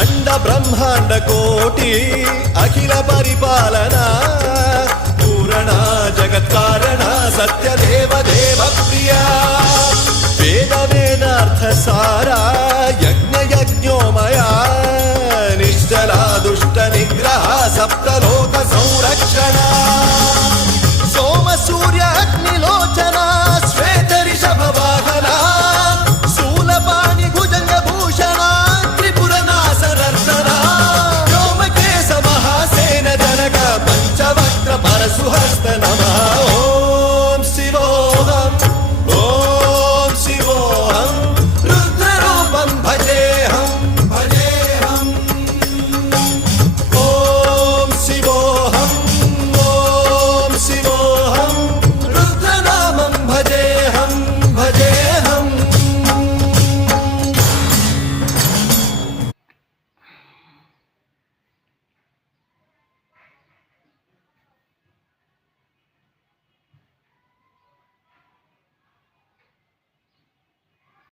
अंड ब्रह्मांड कोटि अखिल परिपालना पूरणा जगत्कारणा सत्यदेव देव प्रिया वेद वेदार्थ सारा